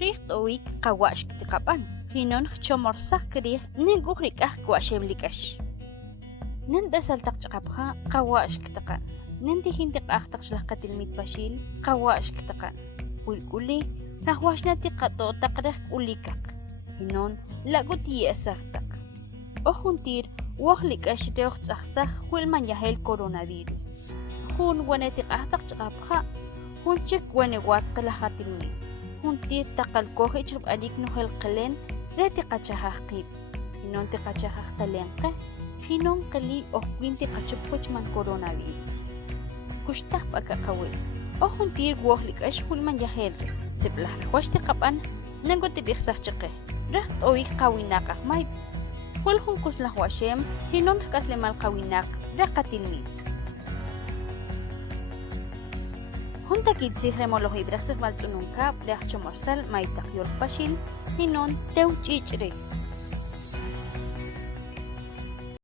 Richt oik kawash tikapan. Hinon chomorsak krih nenguh rikah kwashem likash. Nanda saltak chakapha kawash kitakan. Nanti hintik aktak shlakatil mitpashil kawash kitakan. Ulkuli rahwash nati kato takreh ulikak. Hinon lagut yesaktak. Ohuntir wahlikash teoch tsaksah hulman yahel coronavirus. Hun wanetik aktak chakapha hun chik wanewat kalahatil mit. Huntir takal kohe chub adik nohel kalen reti kachahakib. Hinon te kachahak talenke. Hinon kali ohwinti kachupwich man coronavirus. Kushtah pagkakawin. Ohuntir wohlik ash hulman yahel. Siplah rahwash te kapan nangote biksah chike. Recht oik kawinakak may. Hulhun kuslah washem hinon kaslemal kawinak rakatilmit. Junta kitzih remologi brachtig maltununka brach chomorsal maitak yorpashil hinon teu chichre